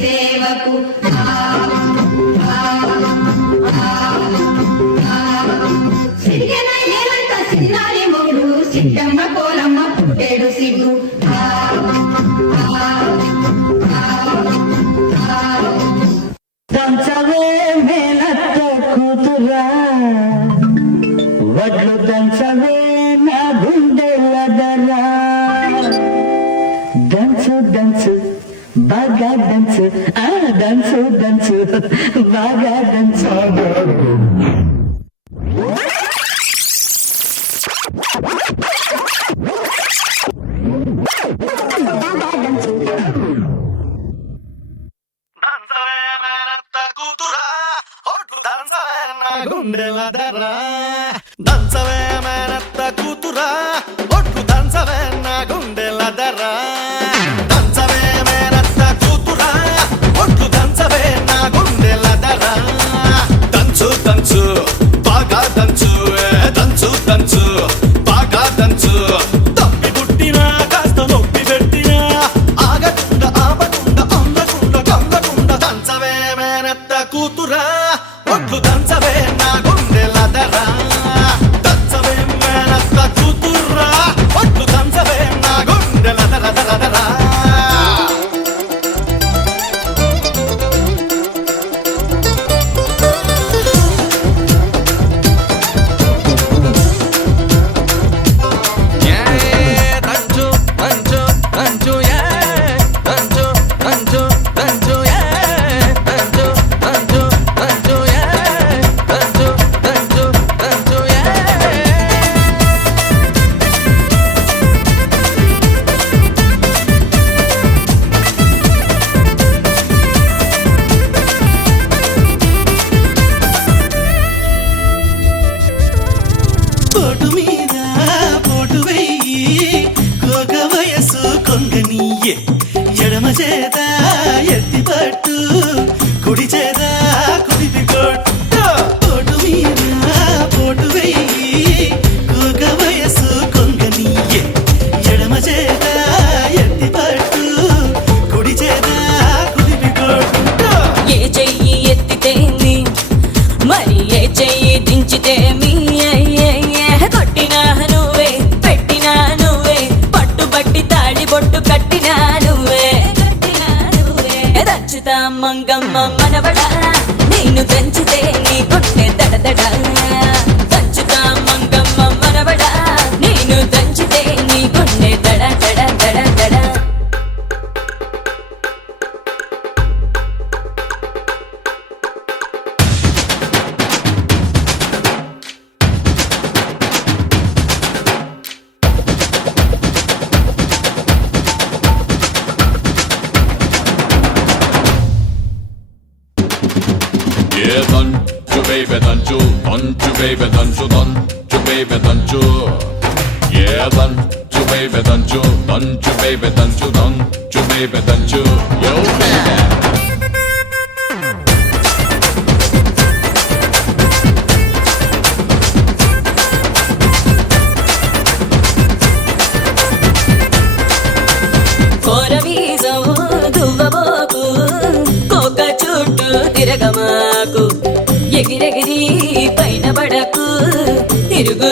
సేవకు చిన్నారి మొగుడు సిద్ధమ్మ కోలమ్మ పుట్టేడు సిగ్గు దంచవే మేనత్త కూతురా వడ్లు దంచవే నా గుండెలదరా దంచు దంచు బాగా దంచు దంచు దంచు బాగా దంచు దంచవే మేనత్త కూతురా ఒట్టు దంచవే నా గుండెలదరా దంచవే మేనత్త కూతురా ఒట్టు దంచవే నా గుండెలదరా దంచు దంచు బాగా దంచు దంచు దంచు బాగా దంచు తప్పి పుట్టినా కాస్త నొప్పి పెట్టినా ఆగకుండా ఆపకుండా అందకుండా కందకుండా దంచవే మేనత్త కూతురా ఒట్టు దంచవే నా గుండెలదరా దంచవే మేనత్త కూతురా ఒట్టు దంచవే నా గుండెలదరదరదరా పోటు మీద పోటు వెయ్యి కోక వయసు కొంగనీయే ఎడమ చేత ఎత్తి పట్టు కుడి చేత కుడిపి కొట్టు పోటు మీద పోటు వెయ్యి కోక వయసు కొంగనీయే ఎడమ చేత ఎత్తి పట్టు కుడి చేత కుడిపి కొట్టు ఏ చెయ్యి ఎత్తితేంది మరి ఏ చెయ్యి దించితేమి కొట్టినా నువ్వే పెట్టినా నువ్వే పట్టుబట్టి తాడి బొట్టు కట్టినా నువ్వే దంచుతా మంగమ్మ మనవడా నేను దంచితే నీ గుండె దడదడా దంచుతా మంగమ్మ మనవడా నేను దంచితే నీ గుండె దడ దడ దడ దడ Yeah, danchu baby danchu, danchu baby danchu, danchu baby danchu. Yeah, danchu baby danchu, danchu baby danchu, danchu baby danchu. Yo baby. కోరవీజము దువ్వబోకు కోక చుట్టూ తిరగమాకు ఎగిరెగిరి పైన పడకు తిరుగు